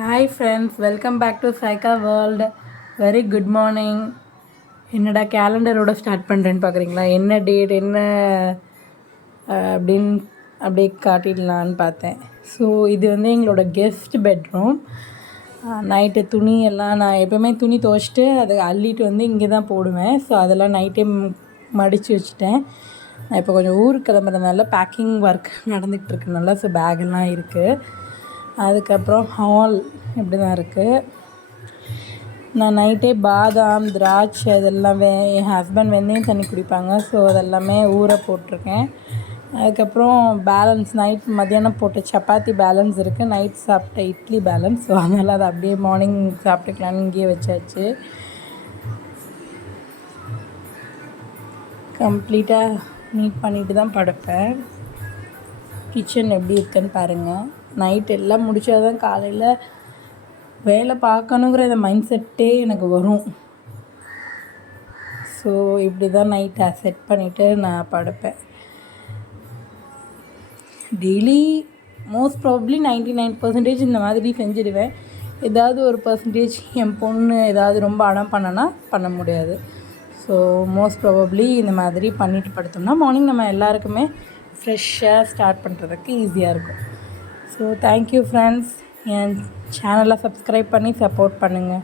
Hi friends, welcome back to சைக்கா world. Very good morning. என்னடா கேலண்டரோட ஸ்டார்ட் பண்ணுறேன்னு பார்க்குறீங்களா? என்ன டேட் என்ன அப்படின்னு அப்படியே காட்டிடலான்னு பார்த்தேன். ஸோ இது வந்து எங்களோட கெஸ்ட் பெட்ரூம். நைட்டு துணி எல்லாம் நான் எப்போவுமே துணி துவைச்சிட்டு அதை அள்ளிட்டு வந்து இங்கே தான் போடுவேன். ஸோ அதெல்லாம் நைட்டே மடித்து வச்சுட்டேன். நான் இப்போ கொஞ்சம் ஊருக்கு கிளம்புறதுனால பேக்கிங் ஒர்க் நடந்துகிட்டு இருக்குனால ஸோ பேக்கெல்லாம் இருக்குது. அதுக்கப்புறம் ஹால் இப்படி தான் இருக்குது. நான் நைட்டே பாதாம் திராட்சை இதெல்லாம் என் ஹஸ்பண்ட் வெந்தயம் தண்ணி குடிப்பாங்க. ஸோ அதெல்லாமே ஊற போட்டிருக்கேன். அதுக்கப்புறம் பேலன்ஸ் நைட் மத்தியானம் போட்ட சப்பாத்தி பேலன்ஸ் இருக்குது. நைட் சாப்பிட்ட இட்லி பேலன்ஸ். ஸோ அதனால் அதை அப்படியே மார்னிங் சாப்பிட்டுக்கலான்னு இங்கேயே வச்சாச்சு. கம்ப்ளீட்டாக நீட் பண்ணிட்டு தான் படுப்பேன். கிச்சன் எப்படி இருக்குன்னு பாருங்கள். நைட் எல்லாம் முடித்தா தான் காலையில் வேலை பார்க்கணுங்கிற இந்த மைண்ட் செட்டே எனக்கு வரும். ஸோ இப்படி தான் நைட்டை செட் பண்ணிவிட்டு நான் படுப்பேன். டெய்லி மோஸ்ட் ப்ராபப்ளி 99% இந்த மாதிரி செஞ்சுடுவேன். ஏதாவது ஒரு பர்சன்டேஜ் என் பொண்ணு ஏதாவது ரொம்ப அடம் பண்ணனா பண்ண முடியாது. ஸோ மோஸ்ட் ப்ராபப்ளி இந்த மாதிரி பண்ணிட்டு படுத்தோம்னா மார்னிங் நம்ம எல்லாருக்குமே ஃப்ரெஷ்ஷாக ஸ்டார்ட் பண்ணுறதுக்கு ஈஸியாக இருக்கும். So thank you friends. என் சேனலை சப்ஸ்கிரைப் பண்ணி சப்போர்ட் பண்ணுங்கள்.